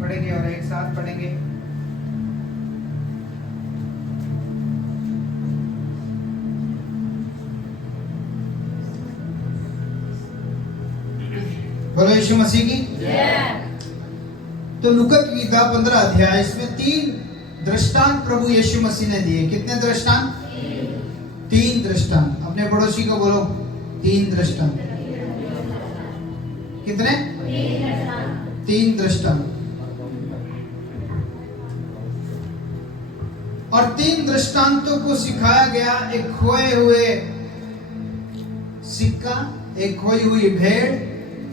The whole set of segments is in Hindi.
पढ़ेंगे और एक साथ पढ़ेंगे। बोलो यीशु मसीह की तो लूका की किताब 15 अध्याय इसमें 3 दृष्टांत प्रभु यीशु मसीह ने दिए। कितने दृष्टांत? 3 दृष्टांत। अपने पड़ोसी को बोलो 3 दृष्टांत। कितने? 3 दृष्टांत। और 3 दृष्टांतों को सिखाया गया। एक खोए हुए सिक्का, एक खोई हुई भेड़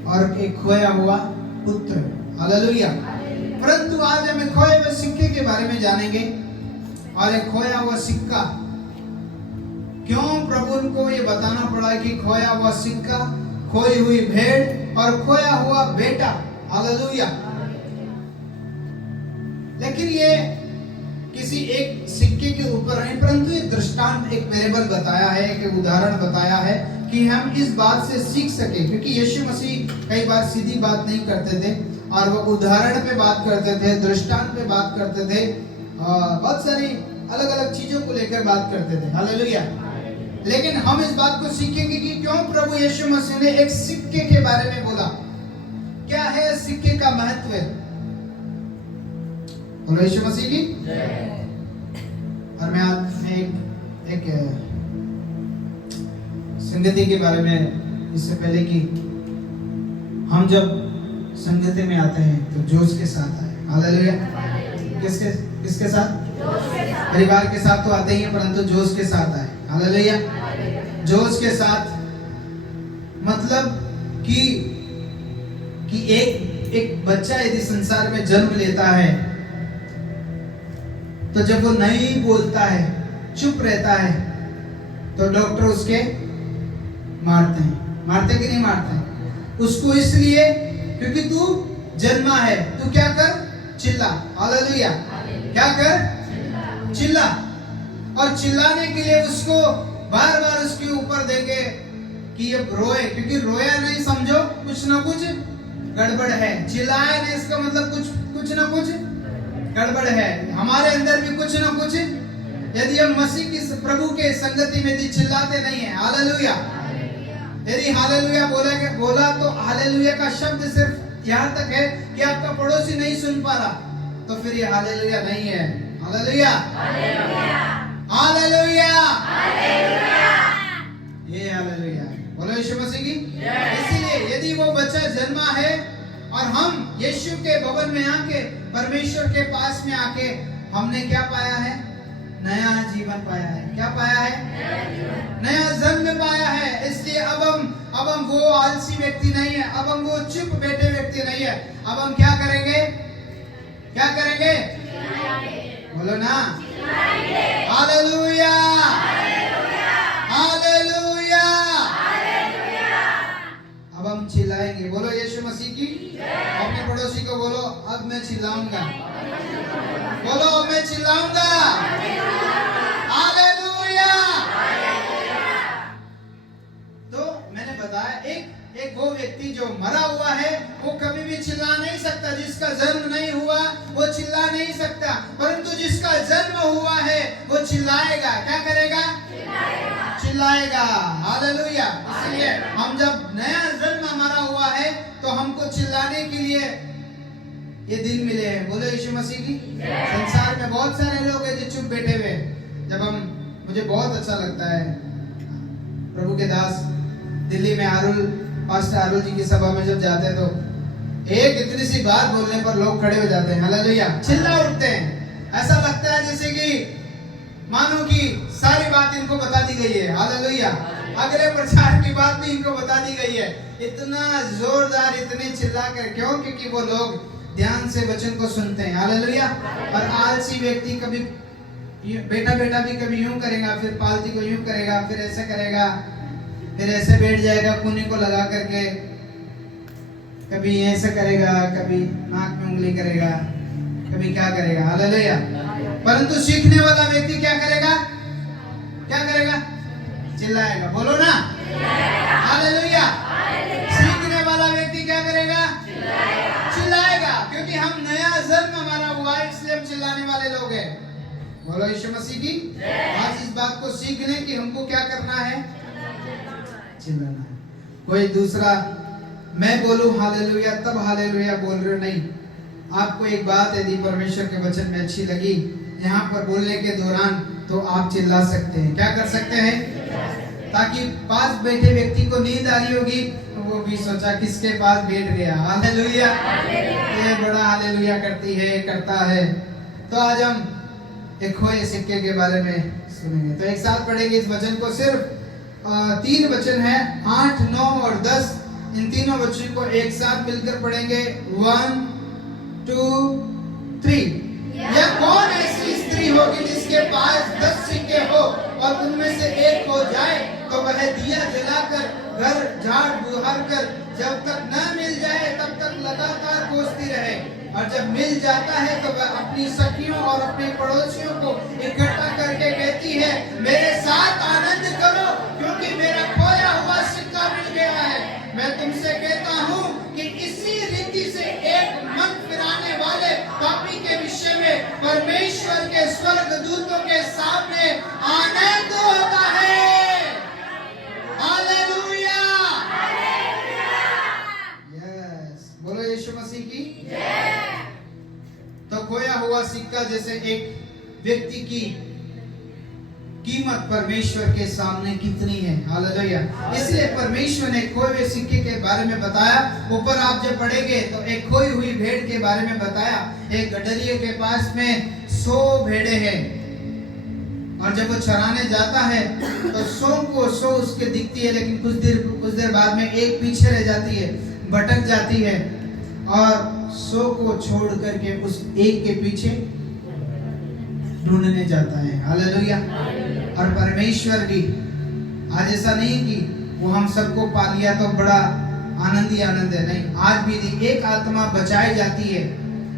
और एक खोया हुआ पुत्र। हालेलुया। परंतु आज हम खोए हुए सिक्के के बारे में जानेंगे और एक खोया हुआ सिक्का, क्यों प्रभु को ये बताना पड़ा कि खोया हुआ सिक्का, खोई हुई भेड़ और खोया हुआ बेटा। हालेलुया। लेकिन ये किसी एक सिक्के के ऊपर नहीं, परंतु एक दृष्टांत, एक पैरेबल बताया है, एक उदाहरण बताया है कि हम इस बात से सीख सके। क्योंकि यीशु मसीह कई बार सीधी बात नहीं करते थे और वो उदाहरण पे बात करते थे, दृष्टांत पे बात करते थे, बहुत सारी अलग अलग चीजों को लेकर बात करते थे। हालेलुया। लेकिन हम इस बात को सीखेंगे कि क्यों प्रभु यीशु मसीह ने एक सिक्के के बारे में बोला। क्या है सिक्के का महत्व? बोलो यीशु मसीह की। और मैं आज एक संगति के बारे में, इससे पहले कि हम जब संगति में आते हैं तो जोश के साथ आए। हालेलुया। किसके साथ? परिवार के साथ तो आते ही हैं, परंतु जोश के साथ आए। हालेलुया। जोश के साथ मतलब कि एक बच्चा यदि संसार में जन्म लेता है तो जब वो नहीं बोलता है, चुप रहता है, तो डॉक्टर उसके मारते कि नहीं मारते? उसको इसलिए क्योंकि तू जन्मा है। तू क्या कर? चिल्ला। हालेलुया। क्या कर? चिल्ला। और चिल्लाने के लिए उसको बार बार उसके ऊपर देंगे कि ये रोए, क्योंकि रोया नहीं समझो कुछ ना कुछ गड़बड़ है। चिल्लाया नहीं इसका मतलब कुछ ना कुछ गड़बड़ है। हमारे अंदर भी कुछ ना कुछ, यदि हम मसीह की प्रभु के संगति में यदि चिल्लाते नहीं है, हालेलुया, यदि हालेलुया बोला तो हालेलुया का शब्द सिर्फ यहाँ तक है कि आपका पड़ोसी नहीं सुन पा रहा, तो फिर ये हालेलुया नहीं है। हालेलुया, हालेलुया, ये हालेलुया। बोलो यीशु मसीह की। इसीलिए यदि वो बच्चा जन्मा है और हम यीशु के भवन में आके, परमेश्वर के पास में आके, हमने क्या पाया है? नया जीवन पाया है। क्या पाया है? नया जन्म पाया है। इसलिए अब हम वो आलसी व्यक्ति नहीं है, अब हम वो चुप बैठे व्यक्ति नहीं है। अब हम क्या करेंगे? क्या करेंगे? बोलो ना, हालेलुया, हालेलुया। अब हम चिल्लाएंगे। बोलो यीशु मसीह की। अपने पड़ोसी को बोलो, अब मैं चिल्लाऊंगा। बोलो, अब मैं चिल्लाऊंगा। हालेलुया। तो मैंने बताया एक वो व्यक्ति जो मरा हुआ है वो कभी भी चिल्ला नहीं सकता। जिसका जन्म नहीं हुआ वो चिल्ला नहीं सकता, परंतु जिसका जन्म हुआ है वो चिल्लाएगा। क्या करेगा? चिल्लाएगा। हालेलुया। इसलिए हम जब नया जन्म हमारा हुआ है तो हमको चिल्लाने के लिए ये दिन मिले हैं। बोलो यीशु मसीह की। संसार में बहुत सारे लोग हैं जो चुप बैठे हुए। मुझे बहुत अच्छा लगता है, प्रभु के दास दिल्ली में पास्टर आरुल जी की सभा में जब जाते हैं तो एक इतनी सी बात बोलने पर लोग खड़े हो जाते हैं। हालेलुया, चिल्ला उठते हैं। ऐसा लगता है जैसे कि मानो कि सारी बात इनको बता दी गई है। हालेलुया, अगले प्रचार की बात भी इनको बता दी गई है। इतना जोरदार, इतने चिल्ला कर, क्यों? क्योंकि वो लोग ध्यान से वचन को सुनते हैं। हालेलुया। और आलसी व्यक्ति कभी बेटा भी कभी यूं करेगा, फिर पालती को यूं करेगा, फिर ऐसे करेगा, फिर ऐसे बैठ जाएगा कोने को लगा करके, कभी ऐसे करेगा, कभी नाक में उंगली करेगा, कभी क्या करेगा। हालेलुया। परंतु सीखने वाला व्यक्ति क्या करेगा? क्या करेगा? चिल्लाएगा। बोलो ना, हालेलुया। सीखने वाला व्यक्ति क्या करेगा? चिल्लाएगा। क्योंकि हम नया जन्म हमारा हुआ है, इसलिए हम चिल्लाने वाले लोग हैं। बोलो यीशु मसीह की। आज इस बात को सीख लें कि हमको क्या करना है, चिल्लाना है। कोई दूसरा मैं बोलूं हालेलुया तब हालेलुया बोल रहे हो, नहीं। आपको एक बात यदि परमेश्वर के वचन में अच्छी लगी यहाँ पर बोलने के दौरान, तो आप चिल्ला सकते हैं। क्या कर सकते हैं? ताकि पास बैठे व्यक्ति को नींद आ रही होगी, तो वो भी सोचा किसके पास बैठ गया। हालेलुया, ये बड़ा हालेलुया करती है, करता है। तो आज हम एक खोए सिक्के के बारे में सुनेंगे। तो एक साथ पढ़ेंगे इस वचन को। सिर्फ 3 वचन है, 8, 9 और 10। इन तीनों वचन को एक साथ मिलकर पढ़ेंगे। 1 2 3। यह कौन ऐसी स्त्री होगी जिसके पास 10 सिक्के हो और उनमें से एक खो जाए, तो वह दिया जलाकर घर झाड़ बुहार कर जब तक न मिल जाए तब तक लगातार खोजती रहे, और जब मिल जाता है तो वह अपनी सखियों और अपने पड़ोसियों को इकट्ठा करके कहती है, मेरे साथ आनंद करो क्योंकि मेरा खोया हुआ सिक्का मिल गया है। मैं तुमसे कहता हूँ कि इसी रीति से एक मन फिराने वाले पापी के विषय में परमेश्वर के स्वर्गदूतों के सामने आनंद होता है। हालेलुया, यस, बोलो यीशु मसीह की। तो खोया हुआ सिक्का जैसे एक व्यक्ति की कीमत परमेश्वर के सामने कितनी है। हालेलुया, इसलिए परमेश्वर ने खोए हुए सिक्के के बारे में बताया। ऊपर आप जब पढ़ेंगे तो एक खोई हुई भेड़ के बारे में बताया। एक गडरिये के पास में 100 भेड़ें हैं, और जब वो चराने जाता है तो 100 को 100 उसके दिखती है, लेकिन कुछ देर बाद में एक पीछे रह जाती है, भटक जाती है, और 100 को छोड़ करके उस एक के पीछे ढूंढने जाता है। हालेलुया। और परमेश्वर भी आज ऐसा नहीं कि वो हम सबको पा लिया तो बड़ा आनंद ही आनंद है, नहीं। आज भी यदि एक आत्मा बचाई जाती है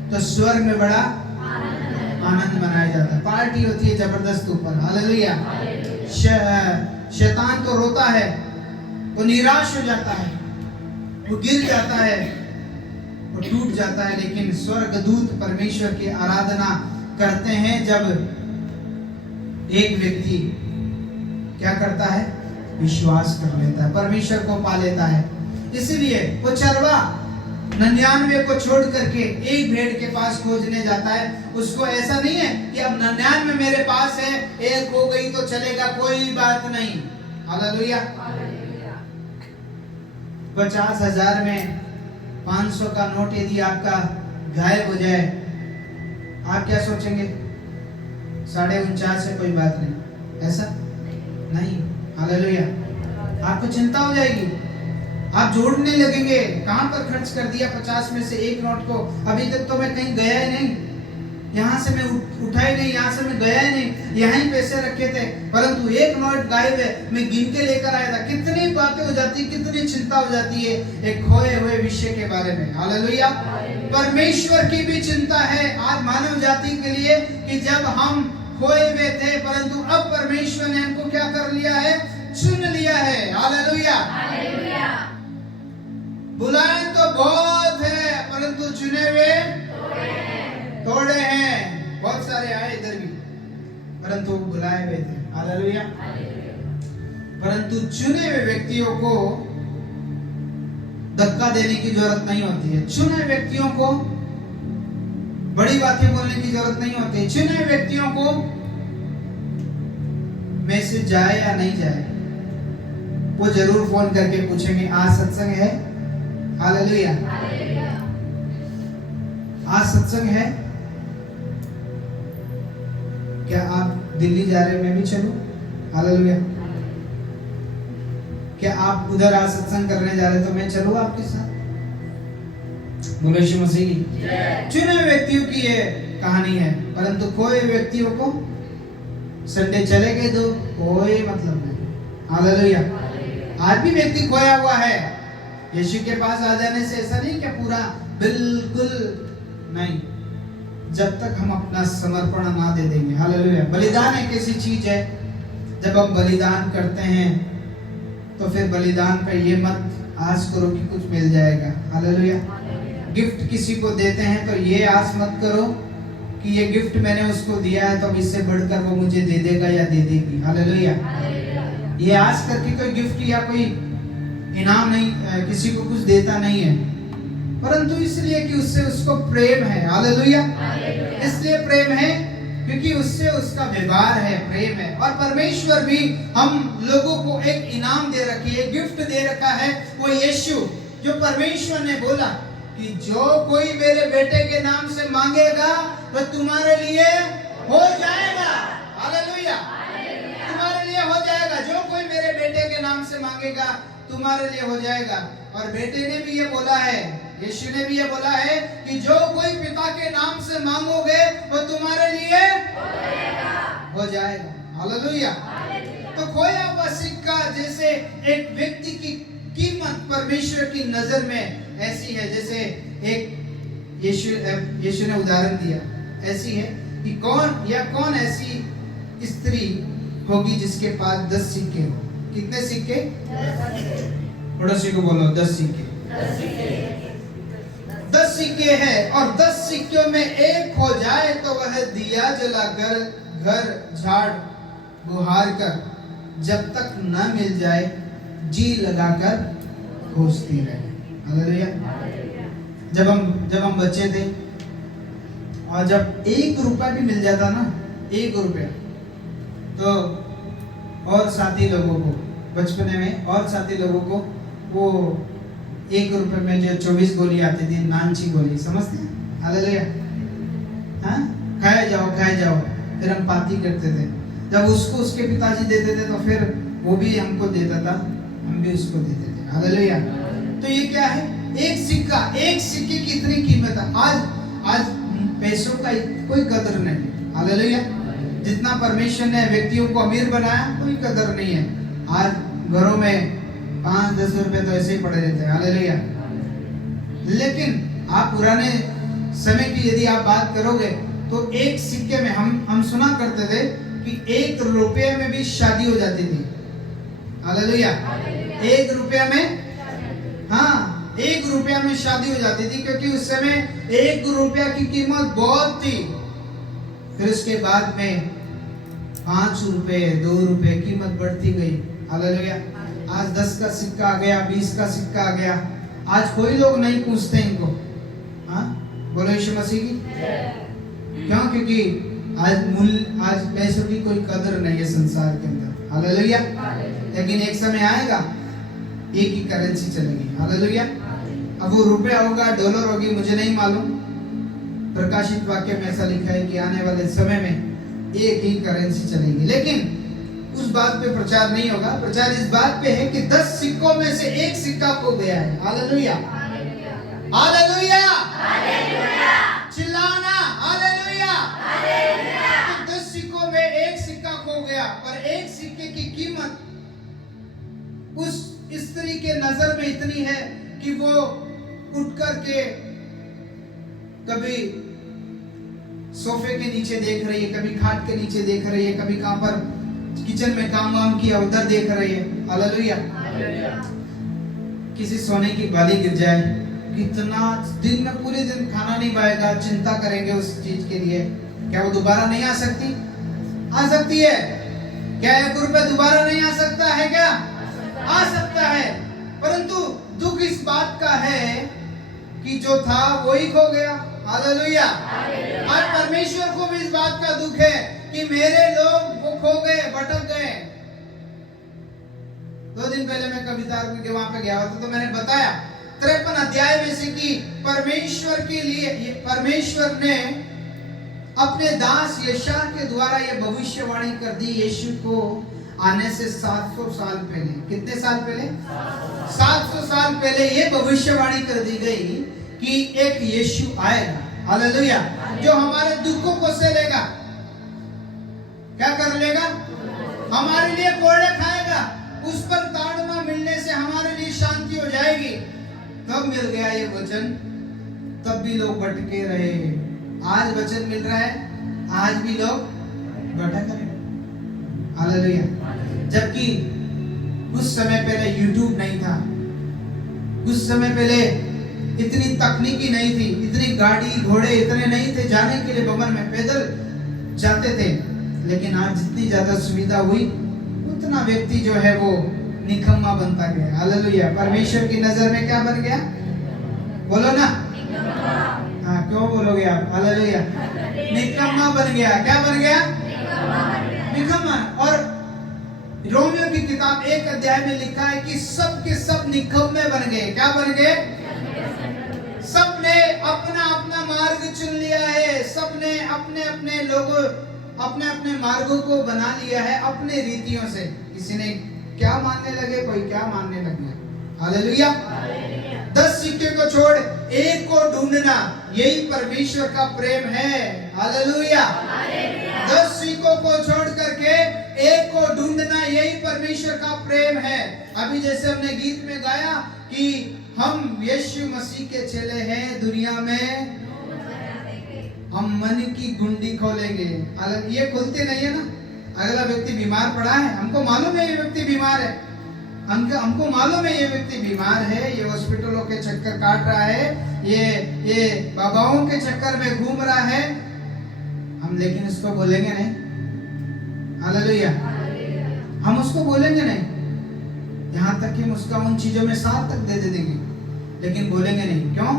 तो स्वर्ग में बड़ा आनंद मनाया जाता है, पार्टी होती है जबरदस्त ऊपर। हालेलुया। शैतान तो रोता है, वो निराश हो जाता है, वो गिर जाता है, वो टूट जाता है, लेकिन स्वर्गदूत परमेश्वर की आराधना करते हैं जब एक व्यक्ति क्या करता है, विश्वास कर लेता है, परमेश्वर को पा लेता है। इसीलिए वो चरवा 99 को छोड़ करके एक भेड़ के पास खोजने जाता है। उसको ऐसा नहीं है कि अब 99 मेरे पास है, एक हो गई तो चलेगा, कोई बात नहीं। हालेलुया। 50,000 में 500 का नोट यदि आपका गायब हो जाए, आप क्या सोचेंगे? 49.5 है, कोई बात नहीं, ऐसा नहीं। हालेलुया। आपको चिंता हो जाएगी, आप जोड़ने लगेंगे, कहां पर खर्च कर दिया 50 में से एक नोट को। अभी तक तो मैं कहीं गया ही नहीं, यहाँ से मैं उठा ही नहीं, यहाँ से मैं गया ही नहीं, यहाँ ही पैसे रखे थे, परंतु एक नोट गायब है, मैं गिन के लेकर आया था। कितनी बातें हो जाती, कितनी चिंता हो जाती है एक खोए हुए विषय के बारे में। हालेलुया। परमेश्वर की भी चिंता है आज मानव जाति के लिए कि जब हम खोए हुए थे, परंतु अब परमेश्वर ने हमको क्या कर लिया है, चुन लिया है। हालेलुया। बुलाए तो बहुत है, परंतु चुने हुए थोड़े हैं। बहुत सारे आए इधर भी, परंतु बुलाए हुए थे। हालेलुया। परंतु चुने हुए व्यक्तियों को धक्का देने की जरूरत नहीं होती है। चुने व्यक्तियों को बड़ी बातें बोलने की जरूरत नहीं होती है। चुने व्यक्तियों को मैसेज जाए या नहीं जाए, वो जरूर फोन करके पूछेंगे, आज सत्संग है? हालेलुया। आज सत्संग है क्या? आप दिल्ली जा रहे हैं, मैं भी चलूं? हालेलुया। क्या आप उधर आज सत्संग करने जा रहे हैं, तो मैं चलूं आपके साथ? बोलो यीशु मसीह की। चुने व्यक्तियों की ये कहानी है, परंतु खोए व्यक्तियों को संडे चले गए तो कोई मतलब नहीं। हालेलुया। आज भी व्यक्ति खोया हुआ है, यीशु के पास आ जाने से ऐसा नहीं कि पूरा बिल्कुल नहीं, जब तक हम अपना समर्पण ना दे देंगे। हालेलुया। बलिदान एक ऐसी चीज है, जब हम बलिदान करते हैं तो फिर बलिदान पे ये मत आस करो कि कुछ मिल जाएगा। हालेलुया। गिफ्ट किसी को देते हैं तो ये आस मत करो कि ये गिफ्ट मैंने उसको दिया है तो अब इससे बढ़कर वो मुझे दे देगा या दे देगी। हालेलुया। ये आस करके कोई गिफ्ट या कोई इनाम नहीं किसी को कुछ देता नहीं है, परंतु इसलिए कि उससे उसको प्रेम है। हालेलुया। इसलिए प्रेम है क्योंकि उससे उसका व्यवहार है, प्रेम है। और परमेश्वर भी हम लोगों को एक इनाम दे रखी है, गिफ्ट दे रखा है, वो यीशु, जो परमेश्वर ने बोला कि जो कोई मेरे बेटे के नाम से मांगेगा वो तुम्हारे लिए हो जाएगा। हालेलुया। तुम्हारे लिए हो जाएगा। जो कोई मेरे बेटे के नाम से मांगेगा तुम्हारे लिए हो जाएगा। और बेटे ने भी ये बोला है, यीशु ने भी ये बोला है कि जो कोई पिता के नाम से मांगोगे वो तुम्हारे लिए हो जाएगा। हालेलुया। तो खोया हुआ सिक्का जैसे एक व्यक्ति की कीमत परमेश्वर की नजर में ऐसी है, जैसे एक यीशु ने उदाहरण दिया, ऐसी है कि कौन ऐसी स्त्री होगी जिसके पास 10 सिक्के हो। कितने सिक्के? पड़ोसी को बोलो 10 सिक्के। 10 सिक्के है और 10 सिक्कों में एक खो जाए तो वह दिया जलाकर घर झाड़ बुहार कर जब तक न मिल जाए जी लगाकर खोजती रहे। हालेलुया। जब हम बच्चे थे और जब 1 रुपया भी मिल जाता ना, 1 रुपया, तो और साथी लोगों को बचपने में और साथी लोगों को वो 1 रुपये में जो 24 गोली आती थी, नानची गोली, समझते हैं? हालेलुया। हाँ, खाए जाओ, फिर हम पार्टी करते थे। जब उसको उसके पिताजी देते थे तो फिर वो भी हमको देता था, हम भी उसको देते थे। हालेलुया। तो ये क्या है? एक सिक्के की इतनी कीमत है। आज पैसों का कोई कदर नहीं। हालेलुया। जितना परमेश्वर ने व्यक्तियों को अमीर बनाया, कोई कदर नहीं है। आज घरों में 5-10 रुपए तो ऐसे ही पड़े रहते हैं। हालेलुया। लेकिन आप पुराने समय की यदि आप बात करोगे तो एक सिक्के में हम सुना करते थे कि 1 रुपये में भी शादी हो जाती थी। हालेलुया। 1 रुपया में, हाँ, 1 रुपया में शादी हो जाती थी, क्योंकि उस समय 1 रुपया की कीमत बहुत थी। फिर उसके बाद में 5 रुपए, 2 रुपए कीमत बढ़ती गई। हालेलुया। आज 10 का सिक्का आ गया, 20 का सिक्का आ गया। आज कोई लोग नहीं पूछते इनको। हाँ, बोलो यीशु मसीह की। क्यों? क्योंकि आज पैसों की कोई कदर नहीं है संसार के अंदर। हालेलुया। लेकिन एक समय आएगा एक ही करेंसी चलेगी। हालेलुया। अब वो रुपया होगा, डॉलर होगी, मुझे नहीं मालूम। प्रकाशित वाक्य में ऐसा लिखा है कि आने वाले समय में एक ही करेंसी चलेगी। लेकिन उस बात पे प्रचार नहीं होगा। प्रचार इस बात पे है कि 10 सिक्कों में से एक सिक्का खो गया है। हालेलुया। हालेलुया। चिल्लाना हालेलुया। 10 सिक्कों में एक सिक्का खो गया और एक सिक्के की कीमत उस स्त्री के नजर में इतनी है कि वो उठ करके कभी सोफे के नीचे देख रही है, कभी खाट के नीचे देख रही है, कभी कहां पर किचन में काम वाम किया उधर देख रही है। हालेलुया। किसी सोने की बाली गिर जाए, कितना दिन में पूरे दिन खाना नहीं पाएगा, चिंता करेंगे उस चीज के लिए। क्या वो दोबारा नहीं आ सकती? आ सकती है। क्या 1 रुपया दोबारा नहीं आ सकता है? क्या आ सकता है। परंतु दुख इस बात का है कि जो था वो ही खो गया। हालेलुया। और परमेश्वर को भी इस बात का दुख है कि मेरे लोग वो खो गए, भटक गए। 2 दिन पहले मैं कविता के वहां पे गया था, तो मैंने बताया 53 अध्याय में से कि परमेश्वर के लिए परमेश्वर ने अपने दास यशायाह के द्वारा ये भविष्यवाणी कर दी यीशु को आने से 700 साल पहले। कितने साल पहले? 700 साल पहले ये भविष्यवाणी कर दी गई कि एक यीशु आएगा। हालेलुया। जो हमारे दुखों को सह क्या कर लेगा? हमारे लिए कोड़े खाएगा। उस पर ताड़ना मिलने से हमारे लिए शांति हो जाएगी। तब मिल गया ये वचन, तब भी लोग भटके रहे। आज वचन मिल रहा है, आज भी लोग भटक रहे। हालेलुया। जबकि कुछ समय पहले YouTube नहीं था, कुछ समय पहले इतनी तकनीकी नहीं थी, इतनी गाड़ी घोड़े इतने नहीं थे जाने के लिए भवन में, पैदल जाते थे। लेकिन आज जितनी ज्यादा सुविधा हुई उतना व्यक्ति जो है वो निकम्मा बनता गया। हालेलुया। परमेश्वर की नजर में क्या बन गया? बोलो ना। हाँ, क्यों बोलोगे आप? हालेलुया। निकम्मा बन गया। क्या बन गया? निकम्मा। और रोमियो की किताब 1 अध्याय में लिखा है कि सब के सब निकम्मे बन गए। क्या बन गए? सबने अपना अपना मार्ग चुन लिया है। सबने अपने अपने लोगों अपने अपने मार्गों को बना लिया है अपने रीतियों से। किसी ने क्या मानने लगे, कोई क्या मानने लगे। हालेलुया। 10 सिक्के को छोड़ एक को ढूंढना, यही परमेश्वर का प्रेम है। हालेलुया। 10 सिक्कों को छोड़ करके एक को ढूंढना, यही परमेश्वर का प्रेम है। अभी जैसे हमने गीत में गाया कि हम यीशु मसीह के चेले हैं, दुनिया में हम मन की गुंडी खोलेंगे। ये खुलते नहीं है ना। अगला व्यक्ति बीमार पड़ा है, हमको मालूम है ये व्यक्ति बीमार है, हमको मालूम है ये व्यक्ति बीमार है, ये हॉस्पिटलों के चक्कर काट रहा है, ये बाबाओं के चक्कर में घूम रहा है, हम लेकिन उसको बोलेंगे नहीं। हालेलुया। हम उसको बोलेंगे नहीं, यहाँ तक कि हम उसका उन चीजों में साथ तक दे देंगे, लेकिन बोलेंगे नहीं। क्यों?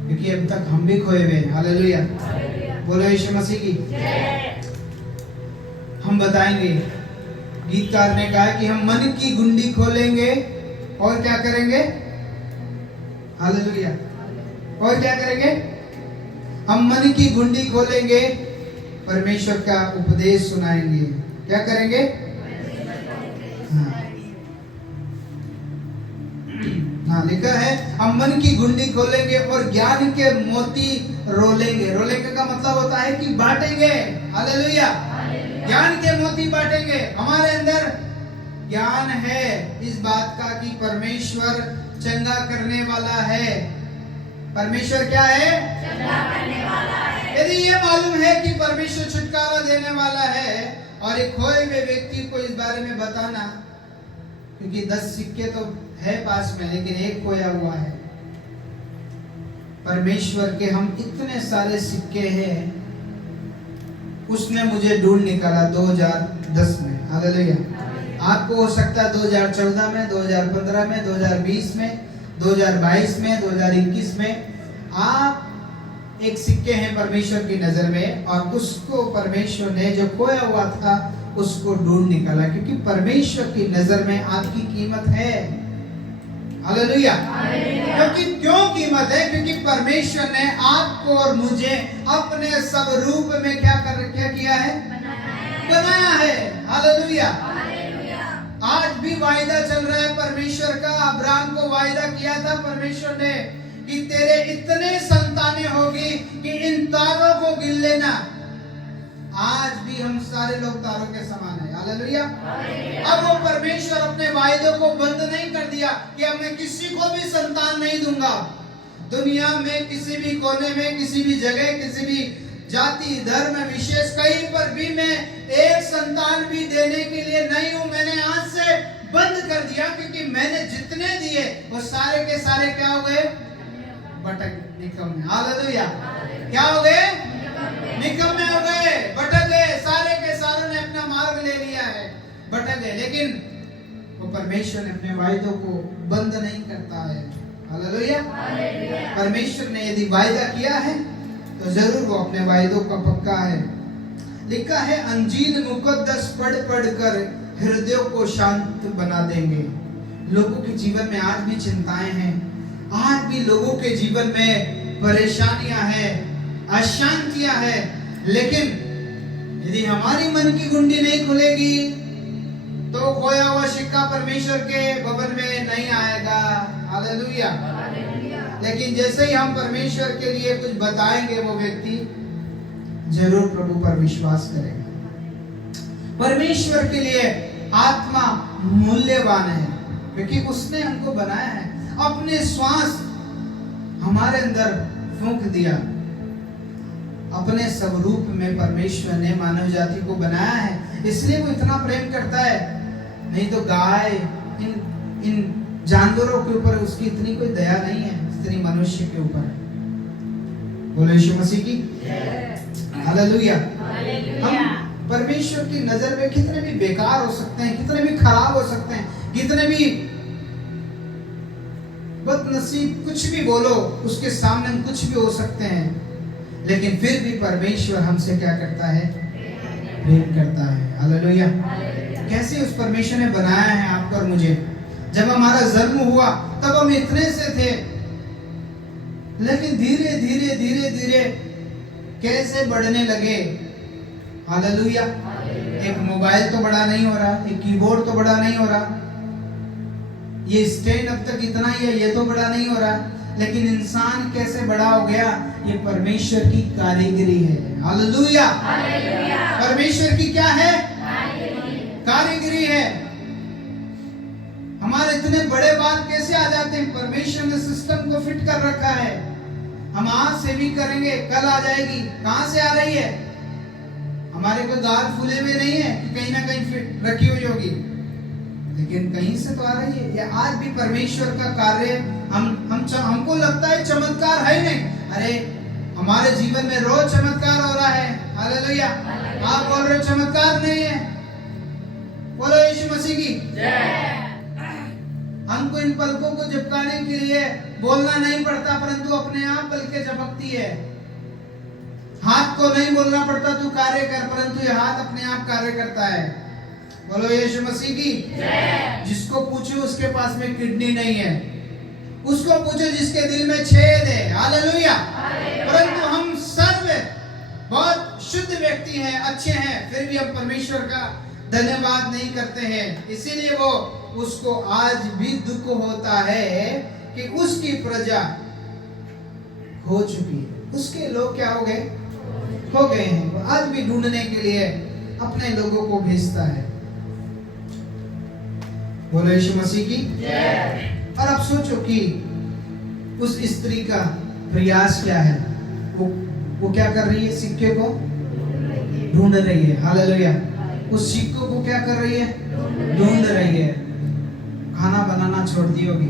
क्योंकि अब तक हम भी खोए हुए। हालेलुया। बोलो यीशु मसीह की। हम बताएंगे, गीतकार ने कहा कि हम मन की गुंडी खोलेंगे और क्या करेंगे? हालेलुया। और क्या करेंगे? हम मन की गुंडी खोलेंगे, परमेश्वर का उपदेश सुनाएंगे। क्या करेंगे? हाँ, लिखा है हम मन की गुंडी खोलेंगे और ज्ञान के मोती रोलेंगे। रोलेंगे का मतलब होता है कि बांटेंगे। हालेलुया। ज्ञान के मोती बांटेंगे। हमारे अंदर ज्ञान है इस बात का कि परमेश्वर चंगा करने वाला है। परमेश्वर क्या है? चंगा करने वाला है। यदि ये मालूम है कि परमेश्वर छुटकारा देने वाला है और एक खोए हुए व्यक्ति को इस बारे में बताना, क्योंकि 10 सिक्के तो है पास में लेकिन एक खोया हुआ है। परमेश्वर के हम इतने सारे सिक्के हैं, उसने मुझे ढूंढ निकाला 2010 में। हालेलुया। आपको हो सकता है 2014 में, 2015 में, 2020 में, 2022 में, 2021 में आप एक सिक्के हैं परमेश्वर की नजर में, और उसको परमेश्वर ने जो खोया हुआ था उसको ढूंढ निकाला, क्योंकि परमेश्वर की नजर में आपकी कीमत है। हालेलुया। क्योंकि क्यों कीमत है? क्योंकि परमेश्वर ने आपको और मुझे अपने स्वरूप में क्या किया है? बनाया है। हालेलुया। आज भी वायदा चल रहा है परमेश्वर का। अब्राहम को वायदा किया था परमेश्वर ने कि तेरे इतने संतानें होगी कि इन तारों को गिन लेना। आज भी हम सारे लोग तारों के समान है। हालेलुया। अब वो परमेश्वर अपने वायदे को बंद नहीं कर दिया कि अब मैं किसी को भी संतान नहीं दूंगा। दुनिया में किसी भी कोने में, किसी भी जगह, किसी भी जाति धर्म विशेष कहीं पर भी मैं एक संतान भी देने के लिए नहीं हूं। मैंने आज से बंद कर दिया, क्योंकि मैंने जितने दिए वो सारे के सारे क्या हो गए? भटक निकम्मे। हालेलुया। क्या हो गए? निकम्मे हो गए, भटक गए। सारे के सारों ने अपना मार्ग ले लिया है, भटक गए। लेकिन वो परमेश्वर ने अपने वायदों को बंद नहीं करता है। हालेलुया। परमेश्वर ने यदि वायदा किया है तो जरूर वो अपने वायदों का पक्का है। लिखा है अंजील मुकद्दस पढ़ पढ़ कर हृदयों को शांत बना देंगे। लोगों के जीवन में आज भी चिंताएं हैं, आज भी लोगों के जीवन में परेशानियां हैं, अशांतियां हैं, लेकिन यदि हमारी मन की गुंडी नहीं खुलेगी तो खोया हुआ सिक्का परमेश्वर के भवन में नहीं आएगा। हालेलुया। लेकिन जैसे ही हम परमेश्वर के लिए कुछ बताएंगे वो व्यक्ति जरूर प्रभु पर विश्वास करेगा। परमेश्वर के लिए आत्मा मूल्यवान है, क्योंकि उसने हमको बनाया है, अपने श्वास हमारे अंदर फूंक दिया। अपने स्वरूप में परमेश्वर ने मानव जाति को बनाया है, इसलिए वो इतना प्रेम करता है। नहीं तो गाय इन जानवरों के ऊपर उसकी इतनी कोई दया नहीं है जितनी मनुष्य के ऊपर। बोलो यीशु मसीह की हालेलुया। हम परमेश्वर की नजर में कितने भी बेकार हो सकते हैं, कितने भी खराब हो सकते हैं, कितने भी बदनसीब कुछ भी बोलो, उसके सामने हम कुछ भी हो सकते हैं, लेकिन फिर भी परमेश्वर हमसे क्या करता है? प्रेम करता है। हालेलुया। कैसे उस परमेश्वर ने बनाया है आपको और मुझे। जब हमारा जन्म हुआ तब हम इतने से थे, लेकिन धीरे धीरे धीरे धीरे कैसे बढ़ने लगे। हालेलुया। एक मोबाइल तो बड़ा नहीं हो रहा, एक कीबोर्ड तो बड़ा नहीं हो रहा, ये स्टैंड अब तक इतना ही है, ये तो बड़ा नहीं हो रहा, लेकिन इंसान कैसे बड़ा हो गया? ये परमेश्वर की कारीगरी है। हालेलुया। परमेश्वर की क्या है? कारीगरी है। हमारे इतने बड़े बाल कैसे आ जाते हैं? परमेश्वर ने सिस्टम को फिट कर रखा है। हम आज से भी करेंगे, कल आ जाएगी। कहां से आ रही है? हमारे को गाल फूले हुए नहीं है कि कहीं ना कहीं फिट रखी हुई होगी, लेकिन कहीं से तो आ रही है। ये आज भी परमेश्वर का कार्य। हमको लगता है चमत्कार है नहीं, अरे हमारे जीवन में रोज चमत्कार हो रहा है। हालेलुया। आप बोल रहे हो चमत्कार नहीं है? बोलो यीशु मसीह की जय। हमको इन पलकों को झपकाने के लिए बोलना नहीं पड़ता, परंतु अपने आप पलकें झपकती है। हाथ को नहीं बोलना पड़ता तू कार्य कर, परंतु ये हाथ अपने आप कार्य करता है। बोलो यीशु मसीह की जय। जिसको पूछो उसके पास में किडनी नहीं है, उसको पूछो जिसके दिल में छेद है। हालेलुया। परंतु हम सर्व बहुत शुद्ध व्यक्ति हैं, अच्छे हैं, फिर भी हम परमेश्वर का धन्यवाद नहीं करते हैं। इसीलिए वो उसको आज भी दुख होता है कि उसकी प्रजा खो चुकी है, उसके लोग क्या हो गए? खो गए हैं। वो आज भी ढूंढने के लिए अपने लोगों को भेजता है। बोलो यीशु मसीह की जय। और अब सोचो कि उस स्त्री का प्रयास क्या है? वो क्या कर रही है? सिक्के को ढूंढ रही है। हालेलुया। उस सिक्कों को क्या कर रही है? ढूंढ रही है। खाना बनाना छोड़ दी होगी,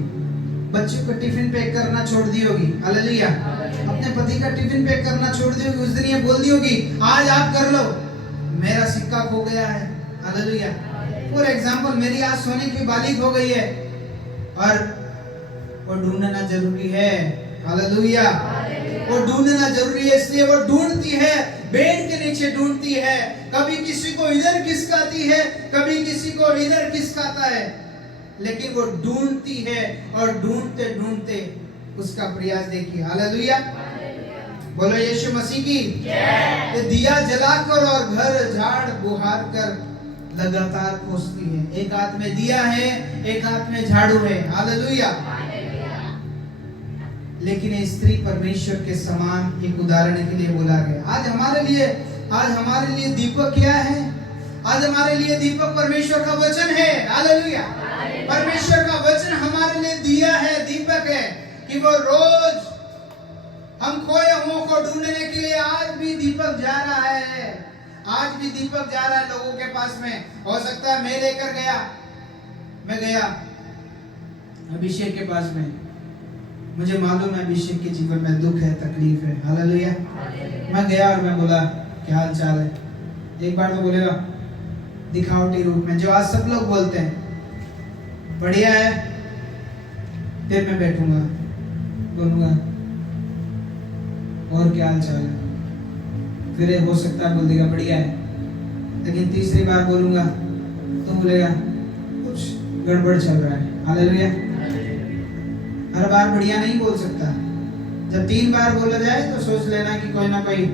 बच्चों का टिफिन पैक करना छोड़ दी होगी। हालेलुया। अपने पति का टिफिन पैक करना छोड़ दी होगी। उस दिन ये बोल दी होगी, आज आप कर लो, मेरा सिक्का खो गया है। हालेलुया। फॉर एग्जाम्पल, मेरी आज सोने की बाली खो गई है और वो ढूंढना जरूरी है। हालेलुया। वो ढूंढना जरूरी है, इसलिए वो ढूंढती है, बेड के नीचे ढूंढती है। कभी किसी को इधर खिसकाती है, कभी किसी को इधर खिसकाता है, लेकिन वो ढूंढती है और ढूंढते ढूंढते उसका प्रयास देखिए। हालेलुया। बोलो यीशु मसीह की जय। दिया जलाकर और घर झाड़ बुहार कर लगातार खोजती है। एक हाथ में दिया है, एक हाथ में झाड़ू है। हालेलुया। लेकिन ये स्त्री परमेश्वर के समान एक उदाहरण के लिए बोला गया। आज हमारे लिए दीपक क्या है? आज हमारे लिए दीपक परमेश्वर का वचन है। हालेलुया। परमेश्वर का वचन हमारे लिए दिया है, दीपक है, कि वो रोज हम खोए हुओं को ढूंढने के लिए आज भी दीपक जा रहा है। आज भी दीपक जा रहा है लोगों के पास में। हो सकता है मैं गया अभिषेक के पास में, मुझे मालूम है अभिषेक के जीवन में दुख है, तकलीफ है। हालेलुया। मैं गया और मैं बोला क्या हाल चाल है? एक बार तो बोलेगा दिखावटी रूप में, जो आज सब लोग बोलते हैं बढ़िया है। फिर मैं बैठूंगा, बोलूंगा और क्या हाल चाल है? फिर हो सकता है बोल देगा बढ़िया है, लेकिन तीसरी बार बोलूंगा तो बोलेगा कुछ गड़बड़ चल रहा है। हालेलुया। हर बार बढ़िया नहीं बोल सकता। जब 3 बार बोला जाए तो सोच लेना कि कोई ना कोई,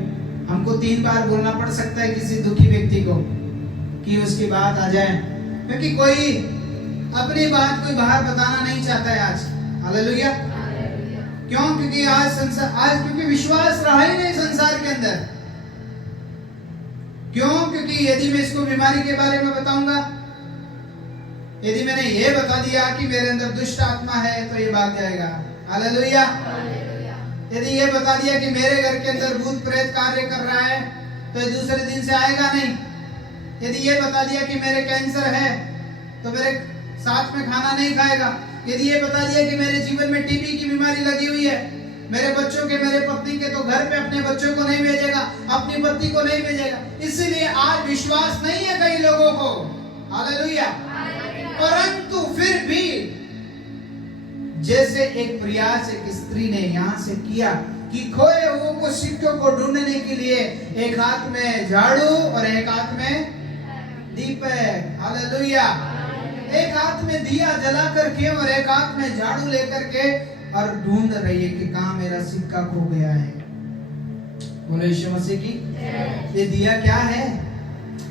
हमको 3 बार बोलना पड़ सकता है किसी दुखी व्यक्ति को कि उसकी बात आ जाए, क्योंकि कोई अपनी बात कोई बाहर बताना नहीं चाहता है आज। हालेलुया। क्यों? क्योंकि आज क्योंकि विश्वास रहा ही नहीं संसार के अंदर। क्यों? क्योंकि यदि मैं इसको बीमारी के बारे में बताऊंगा, यदि मैंने ये बता दिया कि मेरे अंदर दुष्ट आत्मा है तो ये भाग जाएगा। हालेलुया। यदि ये बता दिया कि मेरे घर के अंदर भूत प्रेत कार्य कर रहा है तो ये दूसरे दिन से आएगा नहीं। यदि ये बता दिया कि मेरे कैंसर है तो मेरे साथ में खाना नहीं खाएगा। यदि ये बता दिया कि मेरे जीवन में टीबी की बीमारी लगी हुई है, मेरे बच्चों के, मेरे पत्नी के, तो घर पे अपने बच्चों को नहीं भेजेगा, अपनी पत्नी को नहीं भेजेगा। इसलिए आज विश्वास नहीं है कई लोगों को। हालेलुया। परंतु फिर भी जैसे एक प्रयास एक स्त्री ने यहां से किया कि खोए हुओं को, सिक्कों को ढूंढने के लिए एक हाथ में झाड़ू और एक हाथ में दीपक। हालेलुया। एक हाथ में दिया जला करके और एक हाथ में झाड़ू लेकर के और ढूंढ रही है कि कहां मेरा सिक्का खो गया है। बोलो यीशु मसीह की। ये दिया क्या है?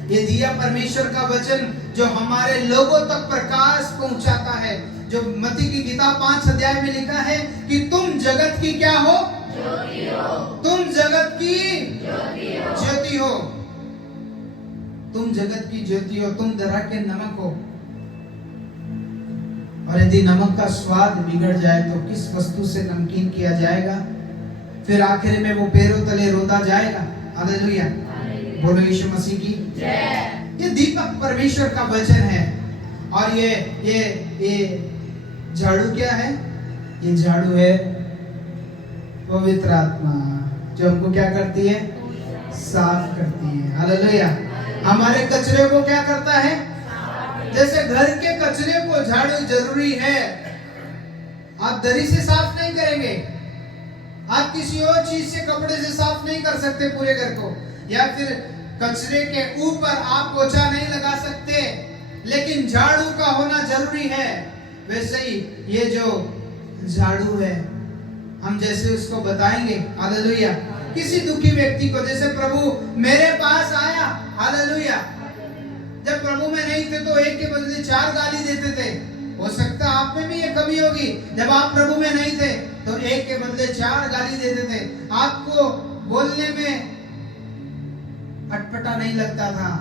ये दिया परमेश्वर का वचन जो हमारे लोगों तक प्रकाश पहुंचाता है। जो मत्ती की किताब 5 अध्याय में लिखा है कि तुम जगत की क्या हो? ज्योति हो। तुम जगत की ज्योति हो। तुम जगत की ज्योति हो। तुम धरा के नमक हो। और यदि नमक का स्वाद बिगड़ जाए तो किस वस्तु से नमकीन किया जाएगा? फिर आखिर में वो पैरों तले रोता जाएगा। हालेलुया। बोलो यीशु मसीह की जय। ये दीपक परमेश्वर का वचन है। और ये झाड़ू क्या है? ये झाड़ू है पवित्र आत्मा, जो हमको क्या करती है? साफ करती है। हालेलुया। हमारे कचरे को क्या करता है? जैसे घर के कचरे को झाड़ू जरूरी है, आप दरी से साफ नहीं करेंगे, आप किसी और चीज से, कपड़े से साफ नहीं कर सकते पूरे घर को, या फिर कचरे के ऊपर आप पोछा नहीं लगा सकते, लेकिन झाड़ू का होना जरूरी है। वैसे ही ये जो झाड़ू है, हम जैसे उसको बताएंगे, हालेलुया, किसी दुखी व्यक्ति को, जैसे प्रभु मेरे पास आया, हालेलुया, जब प्रभु में नहीं थे तो एक के बदले 4 गाली देते थे। हो सकता है आप में भी ये कमी होगी, जब आप प्रभु में नहीं थे तो एक के बदले 4 गाली देते थे। आपको बोलने में अटपटा नहीं लगता था,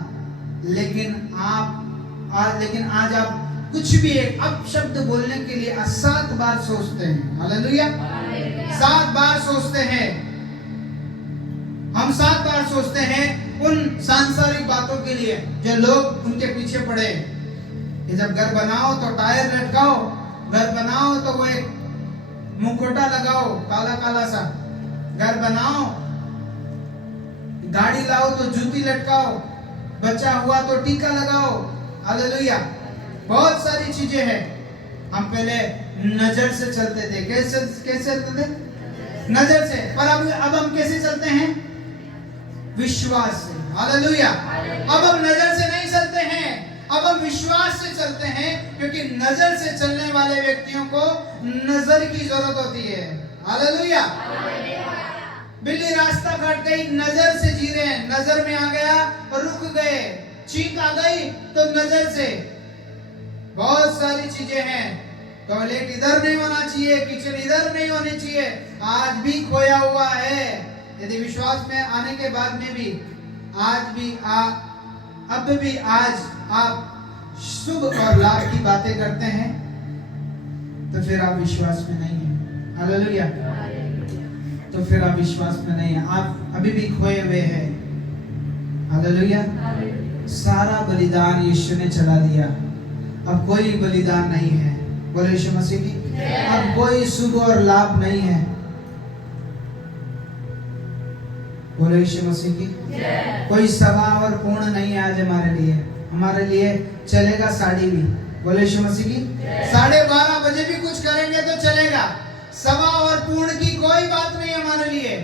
लेकिन आज आप कुछ भी एक अपशब्द बोलने के लिए 7 बार सोचते हैं। हालेलुया। 7 बार सोचते हैं। हम 7 बार सोचते हैं उन सांसारिक बातों के लिए जो लोग उनके पीछे पड़े। कि जब घर बनाओ तो टायर लटकाओ, घर बनाओ तो वो एक मुखौटा लगाओ काला काला सा, घर बनाओ, गाड़ी लाओ तो जूती लटकाओ, बच्चा हुआ तो टीका लगाओ। हालेलुया। बहुत सारी चीजें हैं। हम पहले नजर से चलते थे। कैसे चलते थे? नजर से। पर अब हम कैसे चलते हैं? विश्वास से। हालेलुया। अब हम नजर से नहीं चलते हैं, अब हम विश्वास से चलते हैं, क्योंकि नजर से चलने वाले व्यक्तियों को नजर की जरूरत होती है। हालेलुया। बिल्ली रास्ता काट गई, नजर से जी रहे हैं, नजर में आ गया और रुक गए। चीख आ गई तो नजर से। बहुत सारी चीजें हैं। टॉयलेट इधर नहीं होना चाहिए, किचन इधर नहीं होनी चाहिए, आज भी खोया हुआ है। यदि विश्वास में आने के बाद में भी अब भी आज आप शुभ और लाभ की बातें करते हैं, तो फिर आप विश्वास में नहीं हैं। हालेलुया। तो फिर आप विश्वास में नहीं हैं, आप अभी भी खोए हुए हैं। हालेलुया। सारा बलिदान यीशु ने चढ़ा दिया, अब कोई बलिदान नहीं है। बोले यीशु मसीह की। अब कोई शुभ और लाभ नहीं है। बोले यीशु मसीह की। कोई सभा और पूर्ण नहीं है आज हमारे लिए चलेगा साड़ी भी। बोले यीशु मसीह की। 12:30 बजे भी कुछ करेंगे तो चलेगा। सभा और पूर्ण की कोई बात नहीं हमारे लिए।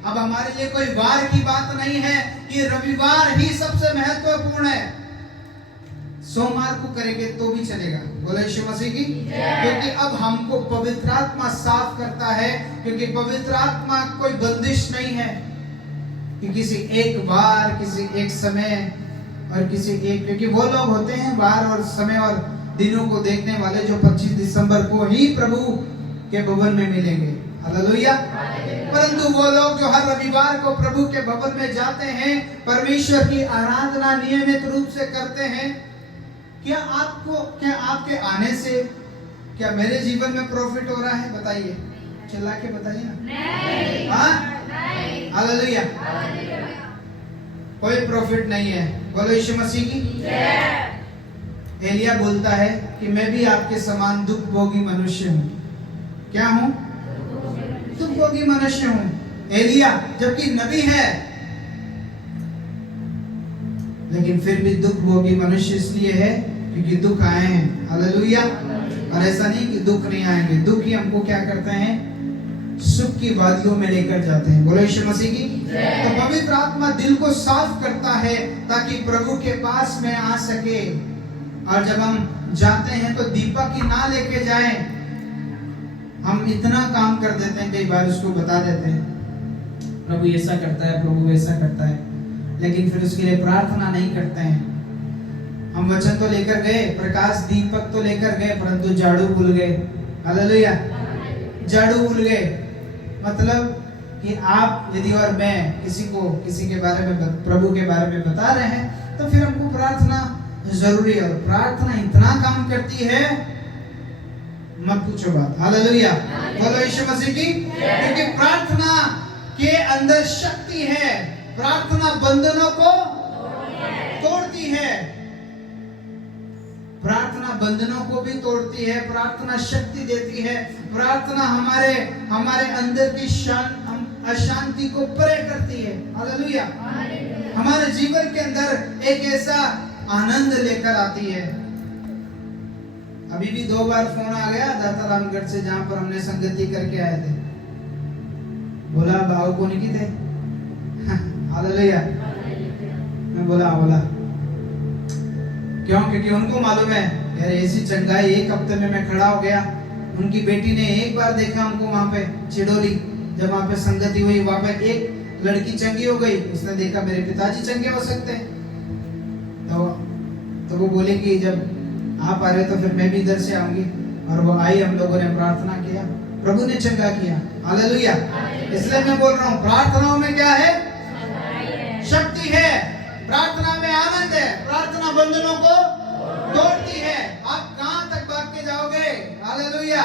अब हमारे लिए कोई वार की बात नहीं है कि रविवार ही सबसे महत्वपूर्ण है। सोमवार को करेंगे तो भी चलेगा। बोले यीशु मसीह की। क्योंकि अब हमको पवित्र आत्मा साफ करता है, क्योंकि पवित्र आत्मा कोई बंदिश नहीं है कि किसी एक बार, किसी एक समय और किसी एक, क्योंकि वो लोग होते हैं बार और समय और दिनों को देखने वाले जो 25 दिसंबर को ही प्रभु के भवन में मिलेंगे। हालेलुया। परंतु वो लोग जो हर रविवार को प्रभु के भवन में जाते हैं, परमेश्वर की आराधना नियमित रूप से करते हैं, क्या आपके आने से क्या मेरे जीवन में प्रॉफिट हो रहा है? बताइए, चिल्ला के बताइए ना। नहीं। हाँ? हालेलुया। कोई प्रॉफिट नहीं है। बोलो यीशु मसीह की। एलिया बोलता है कि मैं भी आपके समान दुख भोगी मनुष्य हूँ। क्या हूँ? दुख भोगी मनुष्य हूँ। एलिया जबकि नबी है, लेकिन फिर भी दुख भोगी मनुष्य इसलिए है क्योंकि दुख आए हैं। हालेलुया। और ऐसा नहीं कि दुख नहीं आएंगे, दुख ही हमको क्या करते हैं? सुख की वादियों में लेकर जाते हैं। बोलो यीशु मसीह की। तो पवित्र आत्मा दिल को साफ करता है ताकि प्रभु के पास में आ सके। और जब हम जाते हैं तो दीपक ही ना लेके जाएं। हम इतना काम कर देते हैं, कई बार उसको बता देते हैं प्रभु ऐसा करता है, प्रभु ऐसा करता है, लेकिन फिर उसके लिए प्रार्थना नहीं करते हैं। हम वचन तो लेकर गए, प्रकाश दीपक तो लेकर गए, परंतु झाड़ू भूल गए। हालेलुया। झाड़ू भूल गए मतलब कि आप यदि और मैं किसी के बारे में, प्रभु के बारे में बता रहे हैं, तो फिर हमको प्रार्थना जरूरी है। और प्रार्थना इतना काम करती है, मत पूछो बात। हालेलुया। बोलो यीशु मसीह की। क्योंकि प्रार्थना के अंदर शक्ति है। प्रार्थना बंधनों को तोड़ती है। प्रार्थना बंधनों को भी तोड़ती है। प्रार्थना शक्ति देती है। प्रार्थना हमारे अंदर की अशांति को परे करती है। हालेलुया। हमारे जीवन के अंदर एक ऐसा आनंद लेकर आती है। अभी भी 2 बार फोन आ गया दाता रामगढ़ से, जहां पर हमने संगति करके आए थे। बोला भाव को नहीं थे। हालेलुया। मैं बोला क्यों? क्योंकि उनको मालूम है यार ऐसी चंगाई 1 हफ्ते में मैं खड़ा हो गया। उनकी बेटी ने एक बार देखा हमको वहां पे चिड़ोली, जब वहां पे संगति हुई, वहां पे एक लड़की चंगी हो गई। उसने देखा मेरे पिताजी चंगे हो सकते हैं, तो वो बोले कि जब आप आ रहे तो फिर मैं भी इधर से आऊंगी। और वो आई, हम लोगों ने प्रार्थना किया, प्रभु ने चंगा किया। हालेलुया। इसलिए मैं बोल रहा हूँ प्रार्थनाओं में क्या है? शक्ति है। प्रार्थना में आनंद है। प्रार्थना बंधनों को तोड़ती है। आप कहां तक भाग के जाओगे? हालेलुया।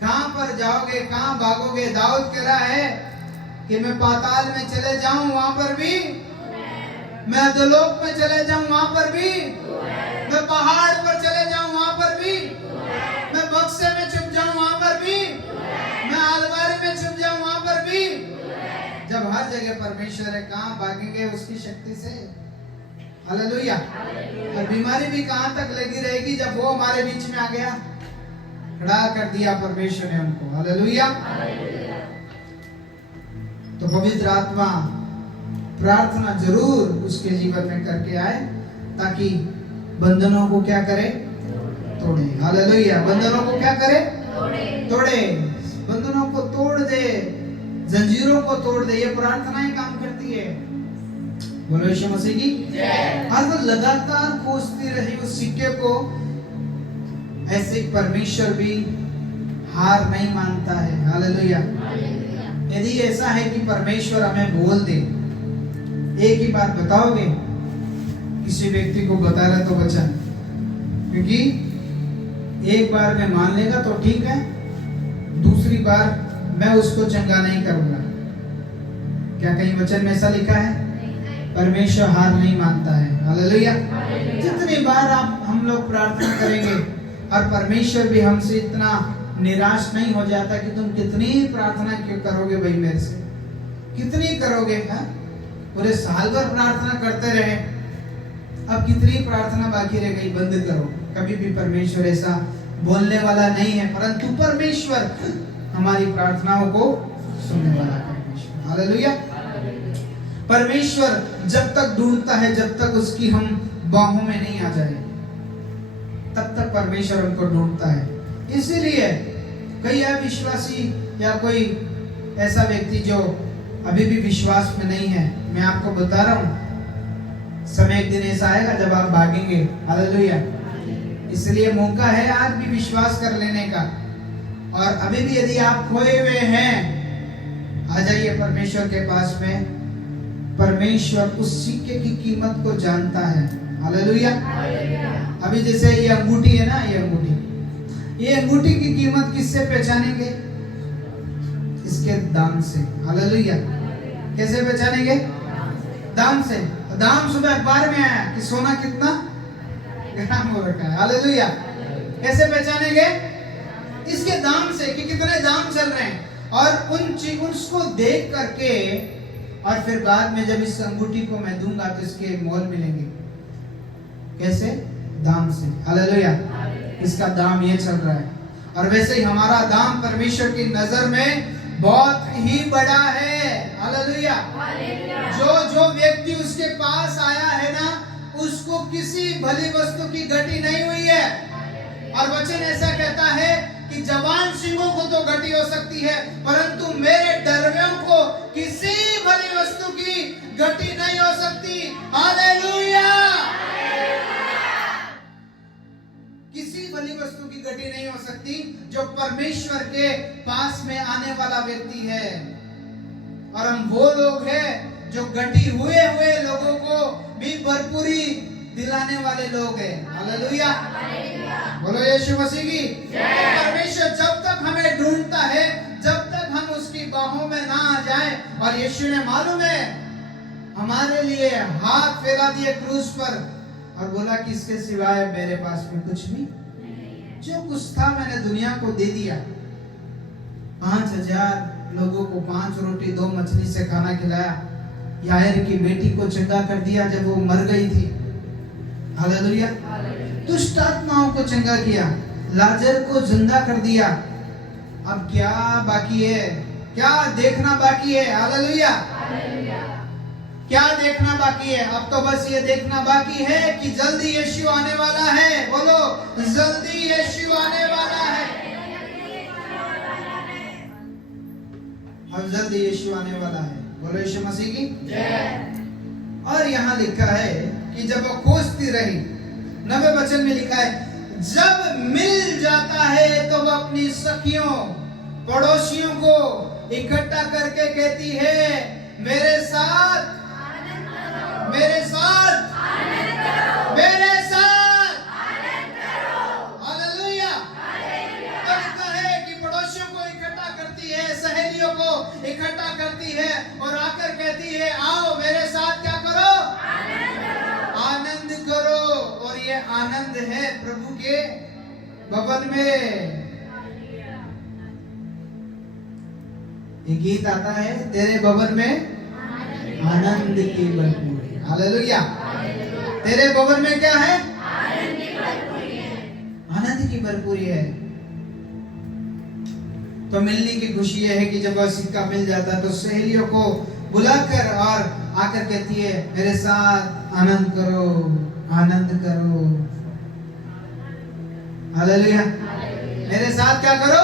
कहां पर जाओगे? कहां भागोगे? दाऊद कह रहा है कि मैं पाताल में चले जाऊं वहां पर भी, मैं अधोलोक में चले जाऊं वहां पर भी, मैं पहाड़ पर चले जाऊं वहां पर भी, मैं बक्से में छुप जाऊं वहां पर भी, मैं अलमारी में छुप जाऊं वहां पर भी। जब हर जगह परमेश्वर है, कहां भागेंगे उसकी शक्ति से? हालेलुया। और बीमारी भी कहां तक लगी रहेगी जब वो हमारे बीच में आ गया? खड़ा कर दिया परमेश्वर ने उनको। हालेलुया। तो पवित्र आत्मा प्रार्थना जरूर उसके जीवन में करके आए ताकि बंधनों को क्या करे? तोड़े। हालेलुया। बंधनों को क्या करे? तोड़े। बंधनों को तोड़ दे, जंजीरों को तोड़ दे। ये प्रार्थनाएं काम करती है। बोलो यीशु मसीह की। और वो लगातार खोजती रही उस सिक्के को। ऐसे परमेश्वर भी हार नहीं मानता है। हालेलुया। यदि ऐसा है कि परमेश्वर हमें बोल दे, एक ही बात बताओगे? किसी व्यक्ति को बता रहे तो वचन, क्योंकि एक बार में मान लेगा तो ठीक है, दूसरी बार मैं उसको चंगा नहीं करूंगा। क्या कहीं वचन में ऐसा लिखा है? परमेश्वर हार नहीं मानता है। हालेलुया। जितनी बार हम लोग प्रार्थना करेंगे और परमेश्वर भी हमसे इतना निराश नहीं हो जाता कि तुम कितनी प्रार्थना क्यों करोगे भाई, मेरे से कितनी करोगे? हाँ, पूरे साल भर प्रार्थना करते रहे, अब कितनी प्रार्थना बाकी रह गई? बंद करो। कभी भी परमेश्वर ऐसा बोलने वाला नहीं है, परंतु परमेश्वर हमारी प्रार्थनाओं को सुनने वाला परमेश्वर। हालेलुया। परमेश्वर जब तक ढूंढता है, जब तक उसकी हम बाहों में नहीं आ जाए, तब तक परमेश्वर हमको ढूंढता है। इसीलिए कई अविश्वासी या कोई ऐसा व्यक्ति जो अभी भी विश्वास में नहीं है, मैं आपको बता रहा हूं, समय एक दिन ऐसा आएगा जब आप भागेंगे। हालेलुया। इसलिए मौका है आज भी विश्वास कर लेने का। और अभी भी यदि आप खोए हुए हैं, आ जाइए परमेश्वर के पास में। परमेश्वर उस सिक्के की कीमत को जानता है। हालेलुया। अभी जैसे ये अंगूठी है ना, ये अंगूठी की कीमत किससे पहचानेंगे? इसके दाम से। हालेलुया। कैसे पहचानेंगे? दाम से। दाम सुबह अखबार में आया कि सोना कितना? ग्राम हो रखा है। हालेलुया। कैसे पहचानेंगे? इसके दाम से कि कितने दाम चल रहे हैं, और उन चीजों को देख करके, और फिर बाद में जब इस अंगूठी को मैं दूंगा तो इसके मोल मिलेंगे। कैसे? दाम से। हालेलुया। इसका दाम ये चल रहा है। और वैसे ही हमारा दाम परमेश्वर की नजर में बहुत ही बड़ा है। हालेलुया। जो व्यक्ति उसके पास आया है ना, उसको किसी भली वस्तु की घटी नहीं हुई है। और वचन ऐसा कहता है कि जवान सिंहों को तो घटी हो सकती है, परंतु मेरे डरवियों को किसी भली वस्तु की घटी नहीं हो सकती। हालेलुया। किसी भली वस्तु की घटी नहीं हो सकती जो परमेश्वर के पास में आने वाला व्यक्ति है। और हम वो लोग हैं जो घटी हुए लोगों को भी भरपूरी दिलाने वाले लोग हैं। हालेलुया। बोलो यीशु मसीह की जय। परमेश्वर जब तक हमें ढूंढता है, जब तक हम उसकी बाहों में ना आ जाए, और यीशु ने मालूम है हमारे लिए हाथ फैला दिए क्रूस पर और बोला कि इसके सिवाय मेरे पास में कुछ भी जो कुछ था मैंने दुनिया को दे दिया। 5000 लोगों को 5 रोटी 2 मछली से खाना खिलाया। यायर की बेटी को चंगा कर दिया जब वो मर गई थी। हालेलुया। दुष्ट आत्माओं को चंगा किया, लाजर को जिंदा कर दिया। अब क्या बाकी है? क्या देखना बाकी है? हालेलुया। क्या देखना बाकी है? अब तो बस ये देखना बाकी है कि जल्दी यीशु आने वाला है। बोलो, जल्दी यीशु आने वाला है। अब जल्दी यीशु आने वाला है। बोलो यीशु मसीह की जय। और यहाँ लिखा है कि जब वो खोजती रही, 9वें वचन में लिखा है, जब मिल जाता है तो वो अपनी सखियों पड़ोसियों को इकट्ठा करके कहती है, मेरे साथ मेरे साथ मेरे साथ हालेलुया। तो लिखा है कि पड़ोसियों को इकट्ठा करती है, सहेलियों को इकट्ठा करती है और आकर कहती है, आओ मेरे साथ क्या करो? आनंद करो। और ये आनंद है प्रभु के भवन में। ये गीत आता है, तेरे भवन में आनंद की भरपूरी। हालेलुया। तेरे भवन में क्या है? आनंद की भरपूरी है। तो मिलने की खुशी है कि जब वह सिक्का मिल जाता है तो सहेलियों को बुलाकर और आकर कहती है, मेरे साथ आनंद करो, आनंद करो। हालेलुया। मेरे साथ क्या करो?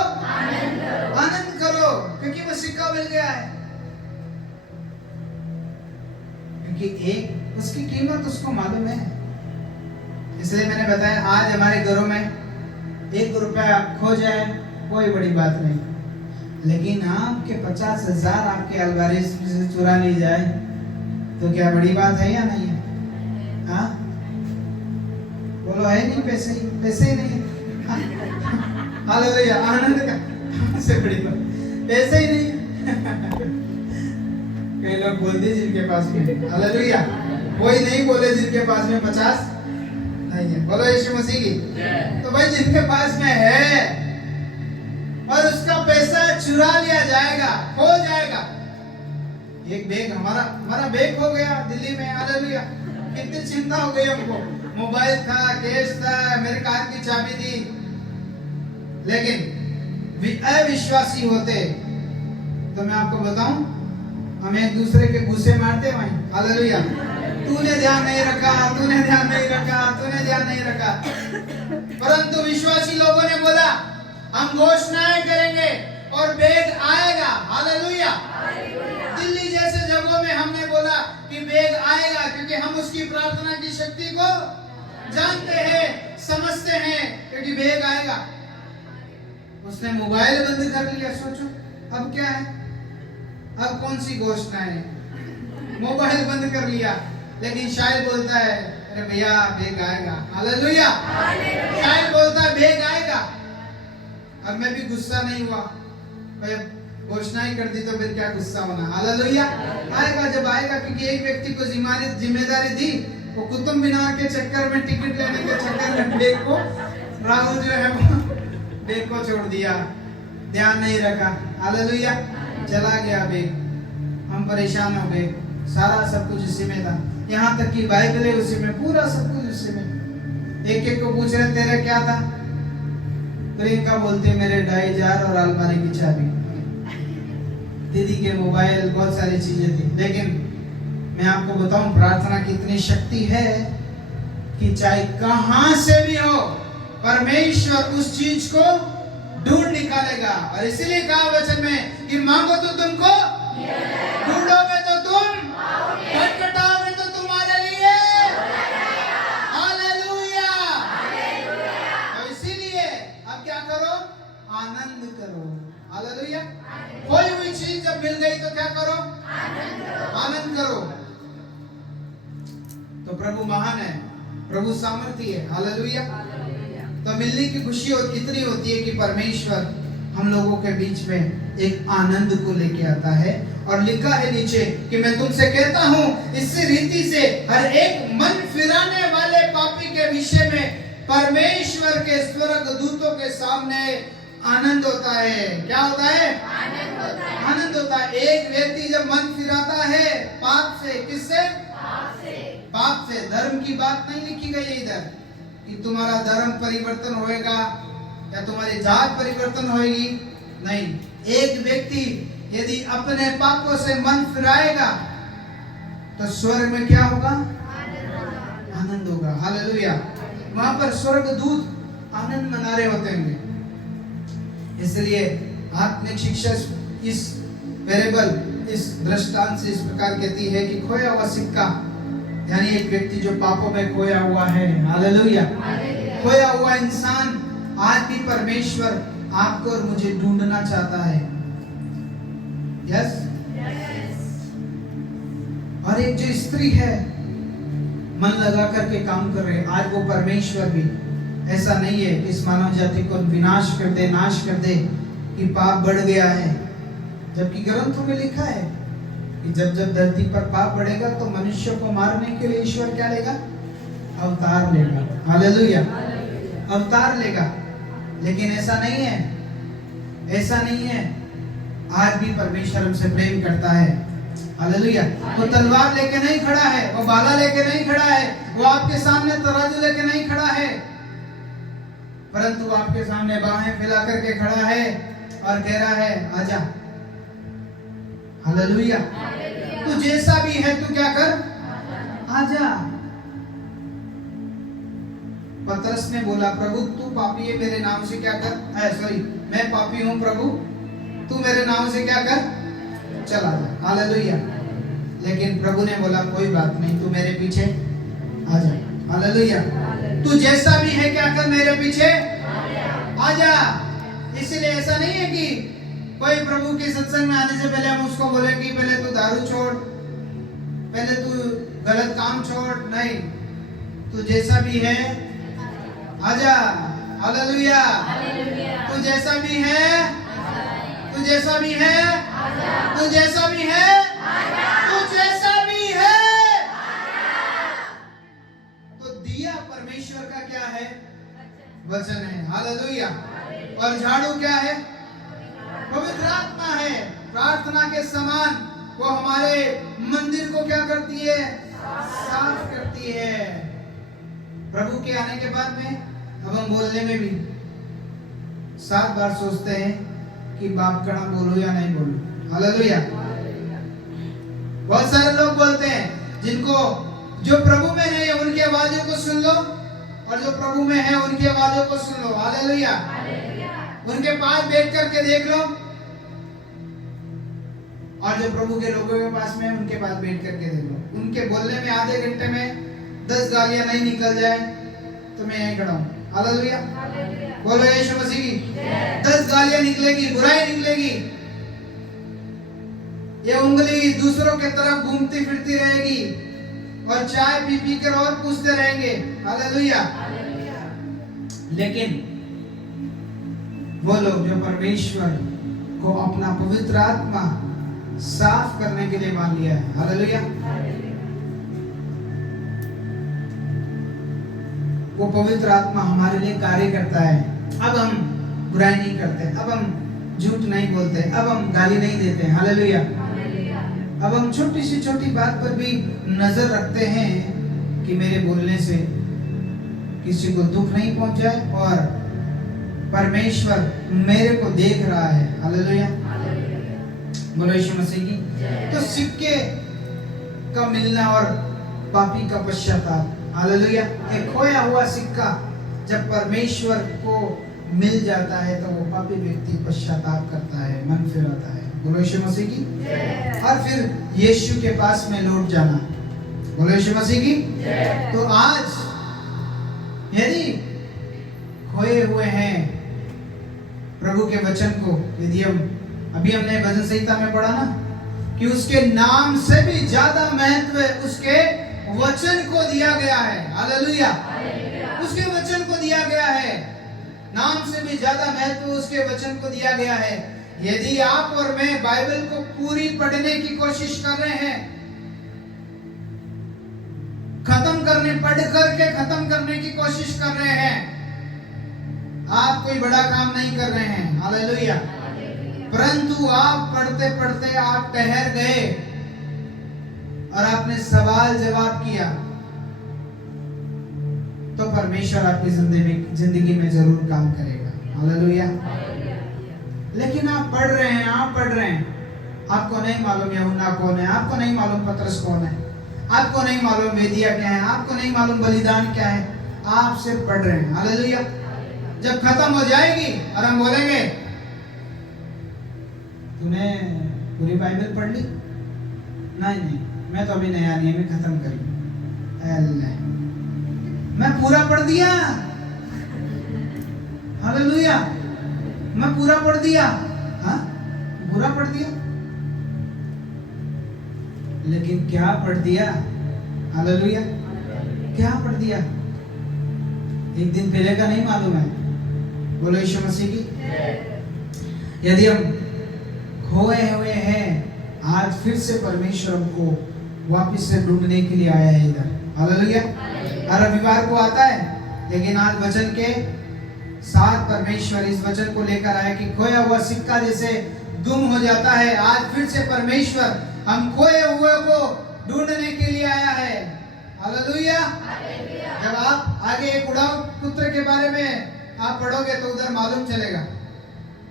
आनंद करो, क्योंकि वो सिक्का मिल गया है। क्योंकि एक उसकी कीमत उसको मालूम है। इसलिए मैंने बताया, आज हमारे घरों में 1 रुपया खो जाए कोई बड़ी बात नहीं, लेकिन आपके 50,000 आपके अलमारी से चुरा ली जाए तो क्या बड़ी बात है या नहीं है? हाँ बोलो, है नहीं? पैसे ही नहीं। हालेलुया। आनंद का से बड़ी बात पैसे ही नहीं। कई लोग बोलते जिनके पास में, हालेलुया, कोई नहीं बोले जिनके पास में 50 नहीं है। बोलो यीशु मसीह की। तो भाई जिनके पास में है और उसका पैसा चुरा लिया जाएगा, खो जाएगा। एक बैग हमारा बैग खो गया दिल्ली में। हालेलुया। कितनी चिंता हो गई हमको। मोबाइल था, कैश था, मेरी कार की चाबी थी, लेकिन अविश्वासी होते तो मैं आपको बताऊं, हम एक दूसरे के गुस्से मारते वहीं। हालेलुया। तूने ध्यान नहीं रखा, तूने ध्यान नहीं रखा, तूने ध्यान नहीं रखा। परंतु विश्वासी लोगों ने बोला, हम घोषणाएं करेंगे और बैग आएगा। हालेलुया। दिल्ली जैसे जगहों में हमने बोला कि बैग आएगा, क्योंकि हम उसकी प्रार्थना की शक्ति को जानते हैं, समझते हैं, क्योंकि बैग आएगा। उसने मोबाइल बंद कर लिया। सोचो अब क्या है? अब कौन सी घोषणा है? मोबाइल बंद कर लिया, लेकिन शायद बोलता है, अरे भैया बैग आएगा। हालेलुया। शायद बोलता है बैग आएगा। अब मैं भी गुस्सा नहीं हुआ, घोषणा ही कर दी तो फिर क्या गुस्सा होना। हालेलुया। आएगा जब आएगा, क्योंकि एक व्यक्ति को जिम्मेदारी दी वो कुतुब मीनार के चक्कर में, टिकट लेने के चक्कर में बैग को, राहुल जो है वो बैग को छोड़ दिया, ध्यान नहीं रखा, हालेलुया, चला गया बैग, हम परेशान हो गए, सारा सब कुछ उसी में था, यहाँ तक कि बाइबल है उसी में, पूरा सब कुछ उसी में। एक एक को पूछ रहे तेरा क्या था, प्रियंका बोलते मेरे डाई जार और अलमारी की चाबी, दीदी के मोबाइल, बहुत सारी चीजें थी। लेकिन मैं आपको बताऊं प्रार्थना की इतनी शक्ति है कि चाहे कहां से भी हो परमेश्वर उस चीज को ढूंढ निकालेगा। और इसीलिए कहा वचन में कि मांगो तो तुमको, ढूंढोगे तो तुम, खटखटाओगे तो तुम्हारे लिए, हालेलुया। तो इसीलिए अब क्या करो, आनंद करो, हालेलुया। कोई हुई चीज जब मिल गई तो क्या करो, आनंद करो। तो प्रभु महान है, प्रभु सामर्थी है, हालेलुया। तो मिलने की खुशी इतनी होती है कि परमेश्वर हम लोगों के बीच में एक आनंद को लेके आता है। और लिखा है नीचे कि मैं तुमसे कहता हूं इसी रीति से हर एक मन फिराने वाले पापी के विषय में परमेश्वर के स्वर्ग दूतों के सामने आनंद होता है। क्या होता है, आनंद होता है, आनंद होता है। एक व्यक्ति जब मन फिराता है पाप से, किससे, पाप से। धर्म की बात नहीं लिखी गई है इधर कि तुम्हारा धर्म परिवर्तन होएगा या तुम्हारी जात परिवर्तन होएगी, नहीं। एक व्यक्ति यदि अपने पापों से मन फिराएगा तो स्वर्ग में क्या होगा, आनंद होगा, हालेलुया। वहां पर स्वर्ग दूत आनंद मना रहे होते हैं। इसलिए आत्मिक शिक्षा इस पैरेबल, इस दृष्टांत से इस प्रकार कहती है कि खोया हुआ सिक्का, यानी एक व्यक्ति जो पापों में खोया हुआ है, हालेलुया, खोया हुआ इंसान, आज भी परमेश्वर आपको और मुझे ढूंढना चाहता है। यस। और एक जो स्त्री है मन लगा करके काम कर रहे, आज वो परमेश्वर भी ऐसा नहीं है कि इस मानव जाति को विनाश कर दे, नाश कर दे, कि पाप बढ़ गया है। जबकि ग्रंथों में लिखा है कि जब जब धरती पर पाप बढ़ेगा तो मनुष्य को मारने के लिए ईश्वर क्या लेगा, अवतार लेगा, हालेलुया, अवतार लेगा। लेकिन ऐसा नहीं है, ऐसा नहीं है। आज भी परमेश्वर हमसे प्रेम करता है, हालेलुया। वो तलवार लेके नहीं खड़ा है, वो भाला लेके नहीं खड़ा है, वो आपके सामने तराजू लेके नहीं खड़ा है, परंतु आपके सामने बाहें फैला करके खड़ा है और कह रहा है आजा, हालेलुया। तू जैसा भी है तू क्या कर, आजा। पतरस ने बोला प्रभु तू पापी है, मेरे नाम से क्या कर, सॉरी मैं पापी हूं प्रभु, तू मेरे नाम से क्या कर, चला जा, हालेलुया। लेकिन प्रभु ने बोला कोई बात नहीं, तू मेरे पीछे आ जा, हालेलुया। तू जैसा भी है क्या कर, मेरे पीछे आ जा। इसलिए ऐसा नहीं है कि कोई प्रभु के सत्संग में आने से पहले हम उसको बोले कि पहले तू दारू छोड़, पहले तू गलत काम छोड़, नहीं। तू जैसा भी है आजा, हालेलुया। तू जैसा भी है, तू जैसा भी है, तू जैसा भी है, तू जैसा भी है। तो दिया परमेश्वर का क्या है, वचन है, हालेलुया। और झाड़ू क्या है, पवित्र आत्मा है। प्रार्थना के समान वो हमारे मंदिर को क्या करती है, साफ करती है। प्रभु के आने के बाद में अब हम बोलने में भी 7 बार सोचते हैं कि बाप कड़ा बोलूं या नहीं बोलूं, हालेलुया। बहुत सारे लोग बोलते हैं जिनको, जो प्रभु में है उनकी आवाजों को सुन लो, और जो प्रभु में है उनकी आवाजों को सुन लो, हालेलुया। उनके पास बैठ करके देख लो, और जो प्रभु के लोगों के पास में उनके पास बैठ करके देख लो। उनके बोलने में आधे घंटे में 10 गालियां नहीं निकल जाए तो मैं यहीं खड़ा हूं, हालेलुया। बोलो यीशु मसीह की 10 गालियां निकलेगी, बुराई निकलेगी, ये उंगली दूसरों के तरफ घूमती फिरती रहेगी, और चाय पी पी कर और पूछते रहेंगे, हालेलुया। लेकिन वो लोग जो परमेश्वर को अपना पवित्र आत्मा साफ करने के लिए मान लिया है, हालेलुया। वो पवित्र आत्मा हमारे लिए कार्य करता है। अब हम बुराई नहीं करते, अब हम झूठ नहीं बोलते, अब हम गाली नहीं देते। हालेलुया। अब हम छोटी सी छोटी बात पर भी नजर रखते हैं कि मेरे बोलने से किसी को दुख नहीं पहुंचाए और परमेश्वर मेरे को देख रहा है। हालेलुया। बोलो यीशु मसीह की। तो सिक्के का मिलना और पापी का पश्चाताप। हालेलुया। एक खोया हुआ सिक्का जब परमेश्वर को मिल जाता है तो वो पापी व्यक्ति पश्चाताप करता है, मन फिराता है। बोलो यीशु मसीह की। और फिर यीशु के पास में लौट जाना। बोलो यीशु मसीह की। तो आज यदि खोए हुए हैं प्रभु के वचन को, यदि हम अभी हमने भजन संहिता में पढ़ा ना कि उसके नाम से भी ज्यादा महत्व उसके वचन को दिया गया है। हालेलुया। उसके वचन को दिया गया है, नाम से भी ज्यादा महत्व उसके वचन को दिया गया है। यदि आप और मैं बाइबल को पूरी पढ़ने की कोशिश कर रहे हैं, पढ़ करके खत्म करने की कोशिश कर रहे हैं, आप कोई बड़ा काम नहीं कर रहे हैं। हालेलुया। परंतु आप पढ़ते पढ़ते आप ठहर गए और आपने सवाल जवाब किया तो परमेश्वर आपकी जिंदगी में जरूर काम करेगा। हालेलुया। लेकिन आप पढ़ रहे हैं, आपको नहीं मालूम यूहन्ना कौन है, आपको नहीं मालूम पतरस कौन है, आपको नहीं मालूम वेदिया क्या है, आपको नहीं मालूम बलिदान क्या है, आप सिर्फ पढ़ रहे हैं। हालेलुया। जब खत्म हो जाएगी और हम बोलेंगे तूने पूरी बाइबल पढ़ ली? नहीं, मैं तो अभी नया नियम में खत्म करी। मैं पूरा पढ़ दिया। हालेलुया। मैं पूरा पढ़ दिया। हाँ, पूरा पढ़ दिया, लेकिन क्या पढ़ दिया? हालेलुया। क्या पढ़ दिया? एक दिन पहले का नहीं मालूम है। बोलो यीशु मसीह की। यदि हम खोए हुए हैं, आज फिर से परमेश्वर हमको वापस से ढूंढने के लिए आया है इधर। हालेलुया। हर रविवार को आता है, लेकिन आज वचन के साथ परमेश्वर इस वचन को लेकर आया कि खोया हुआ सिक्का जैसे गुम हो जाता है, आज फिर से परमेश्वर हम खोए हुए को ढूंढने के लिए आया है। हालेलुया। जब आप आगे एक उड़ाऊ पुत्र के बारे में आप पढ़ोगे तो उधर मालूम चलेगा।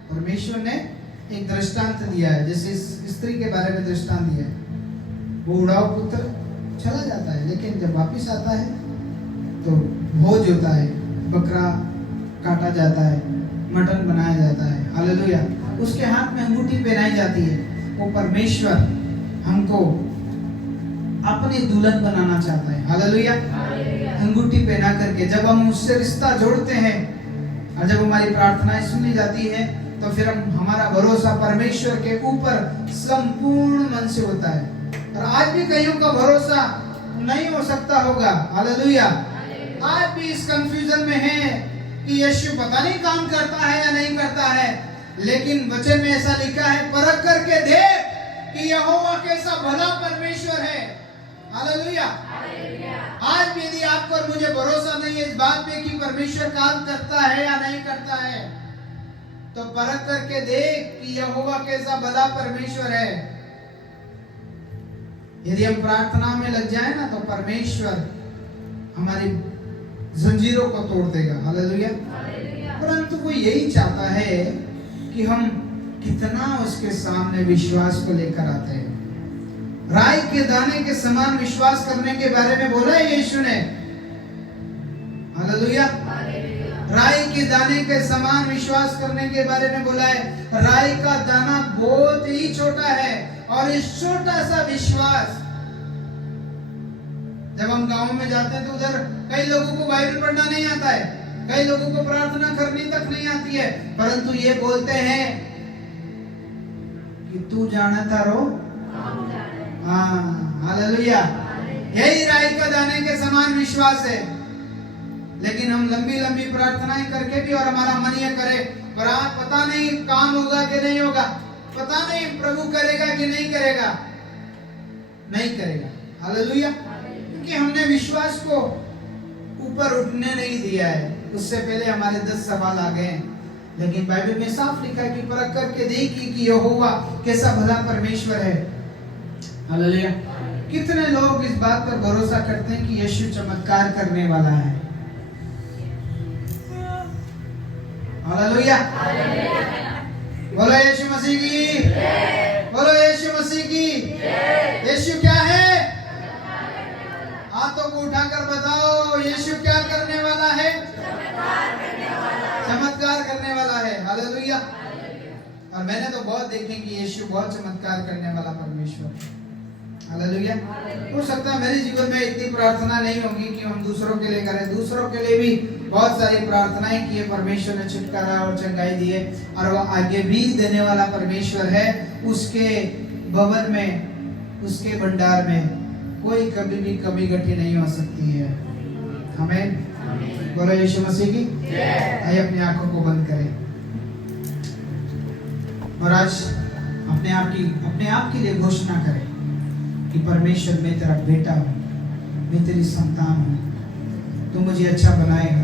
परमेश्वर ने एक दृष्टांत दिया है, जैसे स्त्री के बारे में दृष्टांत दिया है। वो उड़ाऊ पुत्र चला जाता है, लेकिन जब वापिस आता है तो भोज होता है, बकरा काटा जाता है, मटन बनाया जाता है। हालेलुया। उसके हाथ में अंगूठी पहनाई जाती है। वो परमेश्वर हमको अपनी दुल्हन बनाना चाहता है। हालेलुया। अंगूठी पहना करके जब हम उससे रिश्ता जोड़ते हैं और जब हमारी प्रार्थनाएं सुनी जाती है तो फिर हमारा भरोसा परमेश्वर के ऊपर संपूर्ण मन से होता है। और आज भी कईयों का भरोसा नहीं हो सकता होगा। हालेलुया। आज भी इस कंफ्यूजन में है कि यीशु पता नहीं काम करता है या नहीं करता है, लेकिन वचन में ऐसा लिखा है, परख करके देख कि यहोवा कैसा भला परमेश्वर है। हालेलुया। आज भी यदि आपको और मुझे भरोसा नहीं है इस बात पे कि परमेश्वर काम करता है या नहीं करता है, तो परख करके देख कि यहोवा कैसा भला परमेश्वर है। यदि हम प्रार्थना में लग जाए ना तो परमेश्वर हमारी जंजीरों को तोड़ देगा। हालेलुया। परंतु वो यही चाहता है कि हम कितना उसके सामने विश्वास को लेकर आते हैं। राई के दाने के समान विश्वास करने के बारे में बोला है यीशु ने। हालेलुया। राई के दाने के समान विश्वास करने के बारे में बोला है। राई का दाना बहुत ही छोटा है और इस छोटा सा विश्वास, जब हम गांव में जाते हैं तो उधर कई लोगों को बाइबल पढ़ना नहीं आता है, कई लोगों को प्रार्थना करनी तक नहीं आती है, परंतु ये बोलते हैं कि तू जानता रो। हालेलुया। यही राई का दाने के समान विश्वास है। लेकिन हम लंबी लंबी प्रार्थनाएं करके भी और हमारा मन ये करे, पर पता नहीं काम होगा कि नहीं होगा, पता नहीं प्रभु करेगा कि नहीं करेगा, नहीं करेगा। हालेलुया। क्योंकि हमने विश्वास को ऊपर उठने नहीं दिया है। उससे पहले हमारे 10 सवाल आ गए हैं, लेकिन बाइबल में साफ लिखा है कि परख करके देखिए कि यहोवा कैसा भला परमेश्वर है। हालेलुया। कितने लोग इस बात पर भरोसा करते हैं कि यीशु चमत्कार करने वाला है? हालेलुया। बोलो यीशु मसीह की, बोलो यीशु मसीह की। यीशु क्या है? हाथों को उठाकर बताओ, यीशु क्या करने वाला है? चमत्कार करने वाला है। हालेलुया। और मैंने तो बहुत देखे कि यीशु बहुत चमत्कार करने वाला परमेश्वर है। हालेलुया। हो सकता है मेरे जीवन में इतनी प्रार्थना नहीं होगी कि हम दूसरों के लिए करें, दूसरों के लिए भी बहुत सारी प्रार्थनाएं की है, परमेश्वर ने छुटकारा और चंगाई दी है, और वो आगे भी देने वाला परमेश्वर है। उसके भवन में, उसके भंडार में कोई कभी भी कमी घटी नहीं हो सकती है। आमीन। बोलो यीशु मसीह की। आइए अपनी आंखों को बंद करें और आज अपने आप के लिए घोषणा करें कि परमेश्वर मैं तेरा बेटा हूँ, मैं तेरी संतान हूँ, तू मुझे अच्छा बनाएगा,